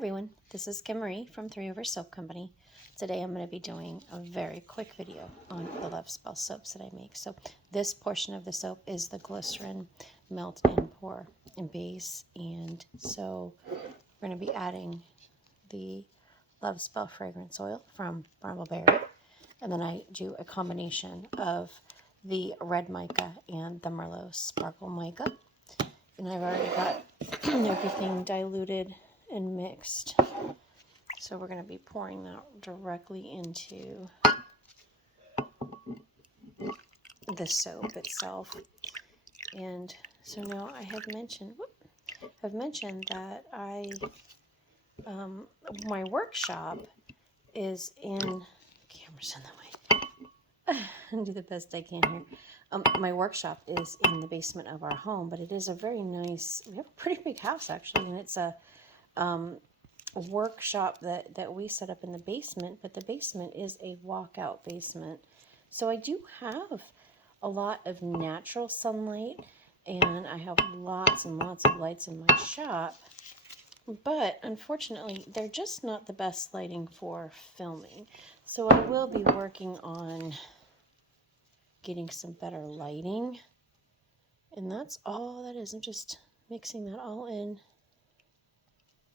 everyone, this is Kim Marie from 3 Over Soap Company. Today I'm going to be doing a very quick video on the Lovespell soaps that I make. So this portion of the soap is the glycerin melt and pour and base, and so we're going to be adding the Lovespell fragrance oil from Brambleberry, and then I do a combination of the red mica and the Merlot sparkle mica, and I've already got everything diluted and mixed. So we're going to be pouring that directly into the soap itself. And so now I have mentioned, that my workshop is in, camera's in the way. I'll do the best I can here. My workshop is in the basement of our home, but it is a very nice, we have a pretty big house actually, and it's a workshop that we set up in the basement, but the basement is a walkout basement. So I do have a lot of natural sunlight, and I have lots and lots of lights in my shop, but unfortunately they're just not the best lighting for filming. So I will be working on getting some better lighting, and that's all that is. I'm just mixing that all in.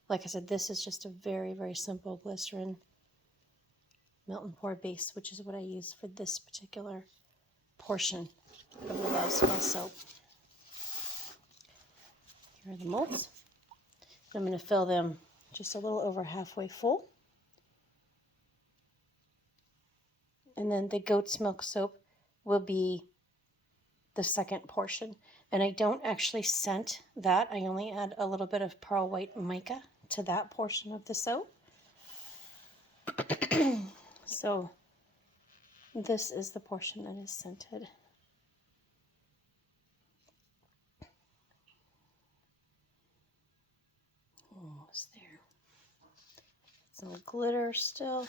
Like I said, this is just a very, very simple glycerin melt and pour base, which is what I use for this particular portion of the Lovespell soap. Here are the molds. I'm going to fill them just a little over halfway full. And then the goat's milk soap will be the second portion. And I don't actually scent that. I only add a little bit of pearl white mica to that portion of the soap. So this is the portion that is scented. Almost there. Some glitter still.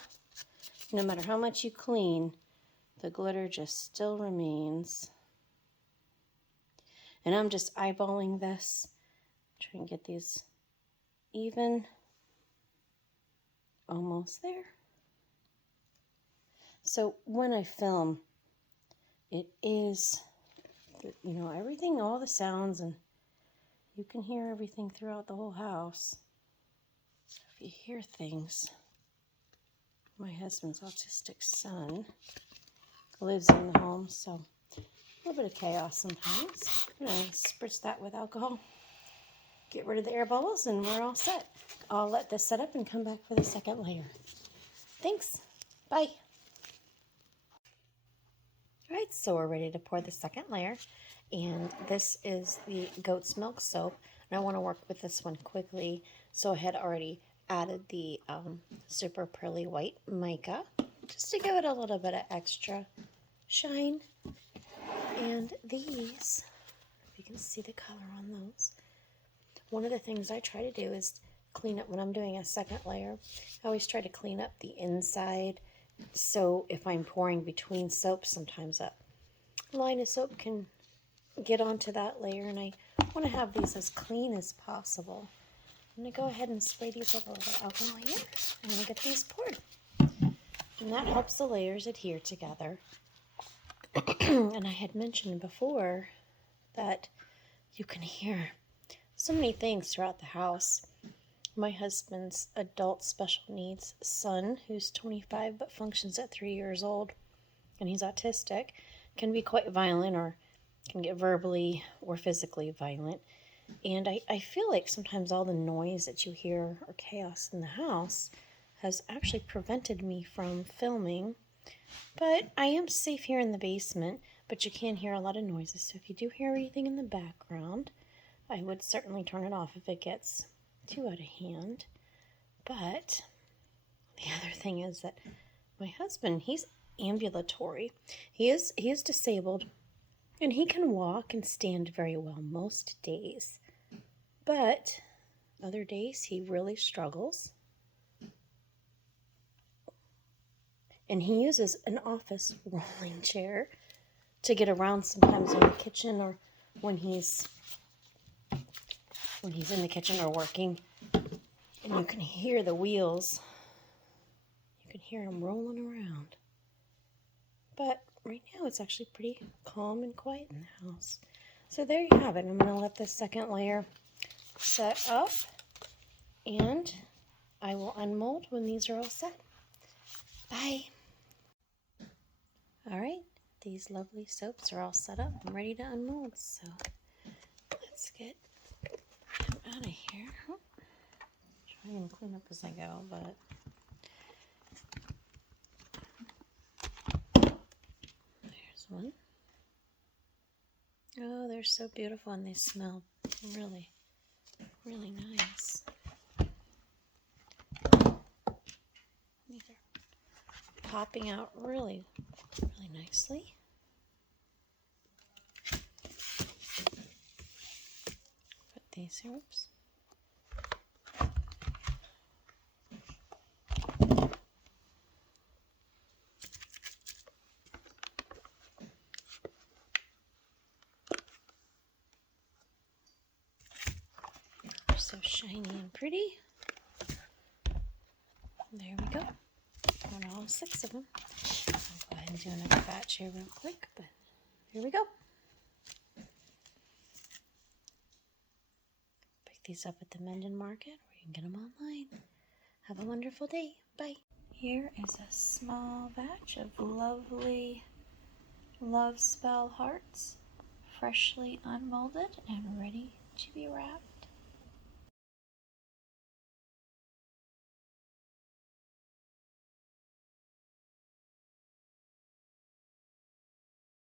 No matter how much you clean, the glitter just still remains. And I'm just eyeballing this, trying to get these even. Almost there. So when I film, it is, everything, all the sounds, and you can hear everything throughout the whole house. So if you hear things, my husband's autistic son lives in the home, so a little bit of chaos sometimes. I'm going to spritz that with alcohol, get rid of the air bubbles, and we're all set. I'll let this set up and come back for the second layer. Thanks. Bye. All right, so we're ready to pour the second layer, and this is the goat's milk soap, and I want to work with this one quickly. So I had already added the super pearly white mica just to give it a little bit of extra shine. And these, if you can see the color on those, one of the things I try to do is clean up when I'm doing a second layer. I always try to clean up the inside. So if I'm pouring between soaps, sometimes a line of soap can get onto that layer, and I want to have these as clean as possible. I'm going to go ahead and spray these over with alcohol here, and I'll get these poured. And that helps the layers adhere together. And I had mentioned before that you can hear so many things throughout the house. My husband's adult special needs son, who's 25 but functions at 3 years old, and he's autistic, can be quite violent, or can get verbally or physically violent. And I feel like sometimes all the noise that you hear or chaos in the house has actually prevented me from filming. But I am safe here in the basement, but you can hear a lot of noises. So if you do hear anything in the background, I would certainly turn it off if it gets too out of hand. But the other thing is that my husband, he's ambulatory. He is disabled, and he can walk and stand very well most days. But other days he really struggles. And he uses an office rolling chair to get around sometimes in the kitchen, or when he's in the kitchen or working. And you can hear the wheels. You can hear them rolling around. But right now it's actually pretty calm and quiet in the house. So there you have it. I'm going to let the second layer set up, and I will unmold when these are all set. Bye. All right, these lovely soaps are all set up. I'm ready to unmold, so let's get them out of here. Try and clean up as I go, but there's one. Oh, they're so beautiful, and they smell really, really nice. These are popping out really, really nicely. Put these here, oops. They're so shiny and pretty. There we go. Got all 6 of them. I'll go ahead and do another batch here real quick, but here we go. Pick these up at the Mendon Market, or you can get them online. Have a wonderful day. Bye. Here is a small batch of lovely Lovespell hearts, freshly unmolded and ready to be wrapped.